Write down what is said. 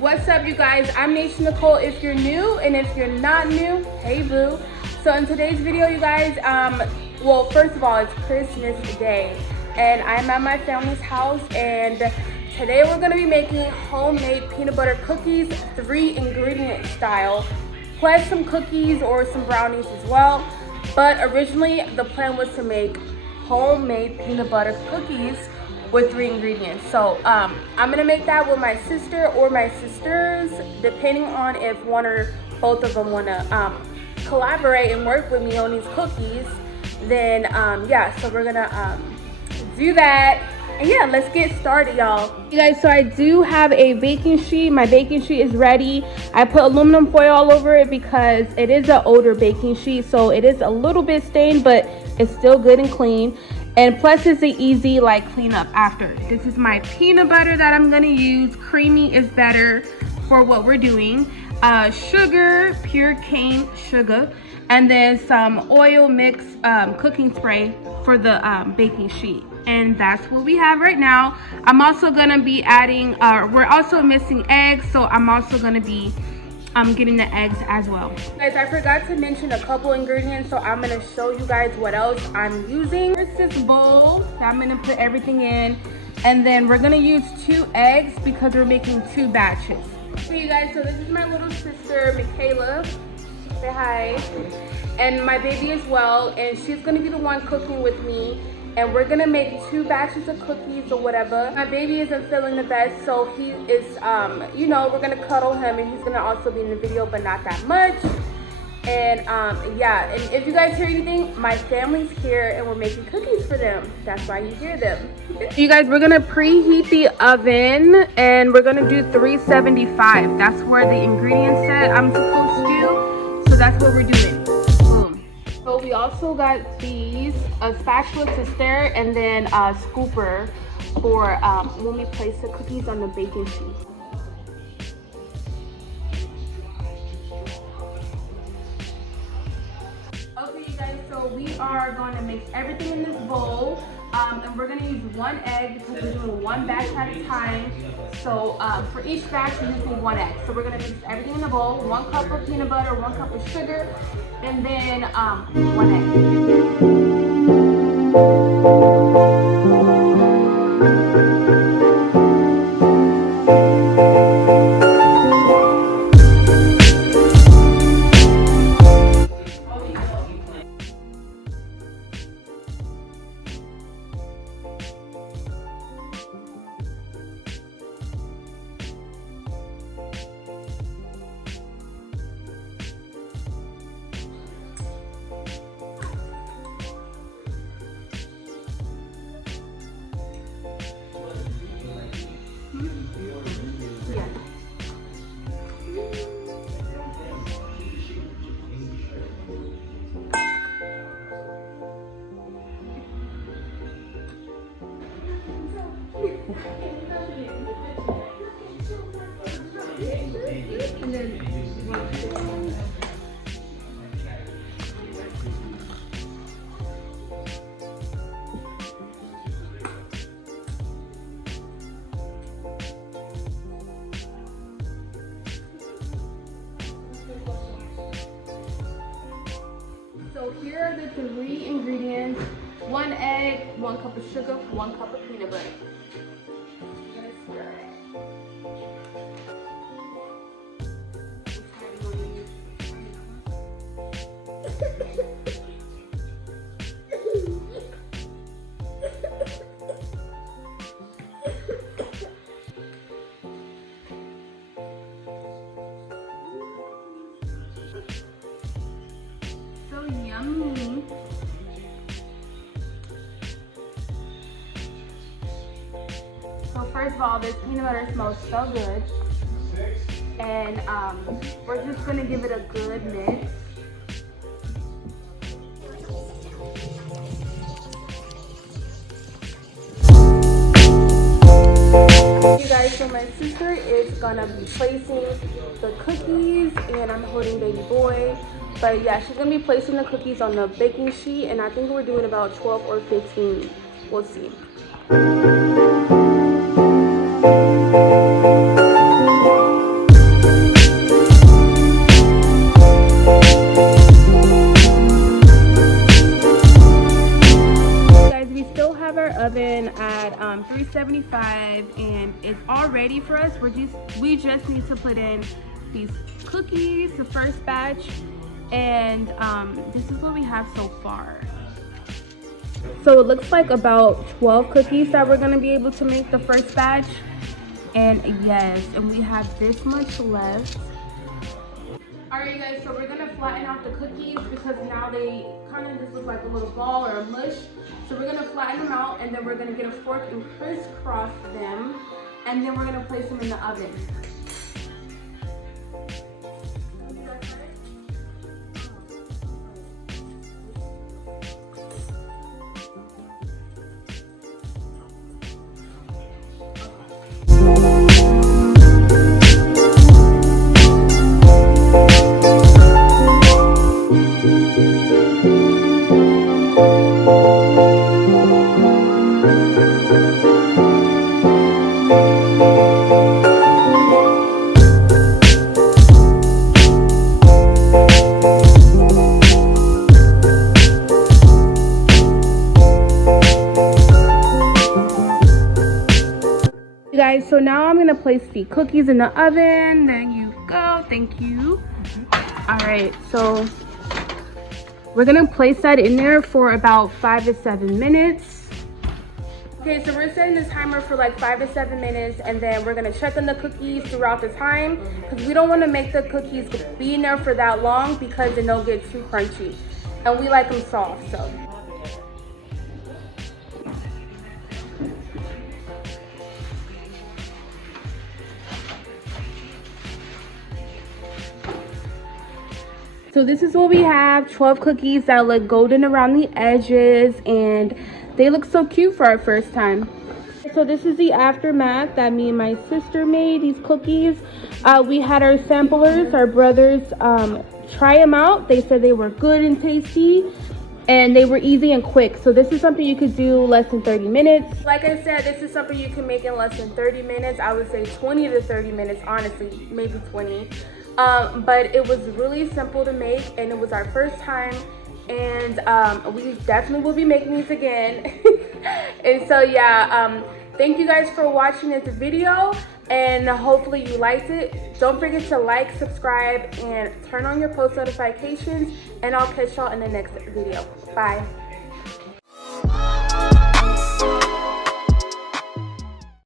What's up, you guys? I'm Nation Nicole if you're new, and if you're not new, hey boo. So in today's video, you guys, well, first of all, it's Christmas Day, and I'm at my family's house, and today we're gonna be making homemade peanut butter cookies, 3-ingredient style, plus some cookies or some brownies as well. But originally, the plan was to make homemade peanut butter cookies with 3 ingredients. So I'm gonna make that with my sister or my sisters, depending on if one or both of them wanna collaborate and work with me on these cookies. Then yeah, so we're gonna do that. And yeah, let's get started, y'all. You guys, so I do have a baking sheet. My baking sheet is ready. I put aluminum foil all over it because it is an older baking sheet, so it is a little bit stained, but it's still good and clean. And plus it's an easy cleanup after. This is my peanut butter that I'm gonna use. Creamy is better for what we're doing. Sugar, pure cane sugar, and then some oil mix cooking spray for the baking sheet. And that's what we have right now. I'm also gonna be adding, we're also missing eggs, so I'm also gonna be getting the eggs as well. Guys, I forgot to mention a couple ingredients, so I'm gonna show you guys what else I'm using. Here's this bowl that I'm gonna put everything in, and then we're gonna use 2 eggs because we're making 2 batches. Okay, you guys, so this is my little sister, Michaela. Say hi. And my baby as well, and she's gonna be the one cooking with me. And we're gonna make 2 batches of cookies or whatever. My baby isn't feeling the best, so he is, you know, we're gonna cuddle him, and he's gonna also be in the video, but not that much. And yeah, and if you guys hear anything, my family's here and we're making cookies for them. That's why you hear them. You guys, we're gonna preheat the oven, and we're gonna do 375. That's where the ingredients said I'm supposed to do, so that's what we're doing. So we also got these, a spatula to stir, and then a scooper for when we place the cookies on the baking sheet. Okay, you guys, so we are going to mix everything in this bowl, and we're going to use 1 egg because we're doing 1 batch at a time. So for each batch, we just need 1 egg. So we're going to mix everything in the bowl, 1 cup of peanut butter, 1 cup of sugar, and then 1 egg. And then so here are the 3 ingredients: 1 egg, 1 cup of sugar, 1 cup of peanut butter. I'm gonna stir it. So yummy. So first of all, this peanut butter smells so good. And we're just gonna give it a good mix. You guys, so my sister is gonna be placing the cookies, and I'm holding baby boy. But yeah, she's gonna be placing the cookies on the baking sheet, and I think we're doing about 12 or 15. We'll see. ready for us. We just need to put in these cookies, the first batch, and this is what we have so far. So it looks like about 12 cookies that we're gonna be able to make the first batch. And yes, and we have this much left. Alright guys, so we're gonna flatten out the cookies because now they kind of just look like a little ball or a mush. So we're gonna flatten them out, and then we're gonna get a fork and crisscross them, and then we're gonna place them in the oven. Guys, so now I'm gonna place the cookies in the oven. There you go, thank you. All right, so we're gonna place that in there for about 5 to 7 minutes. Okay, so we're setting the timer for like 5 to 7 minutes, and then we're gonna check on the cookies throughout the time because we don't want to make the cookies be in there for that long because then they'll get too crunchy, and we like them soft. So this is what we have, 12 cookies that look golden around the edges, and they look so cute for our first time. So this is the aftermath that me and my sister made, these cookies. We had our samplers, our brothers, try them out. They said they were good and tasty, and they were easy and quick. So this is something you could do less than 30 minutes. Like I said, this is something you can make in less than 30 minutes. I would say 20 to 30 minutes, honestly, maybe 20. But it was really simple to make, and it was our first time, and we definitely will be making these again. And so yeah, thank you guys for watching this video, and hopefully you liked it. Don't forget to like, subscribe, and turn on your post notifications, and I'll catch y'all in the next video. Bye.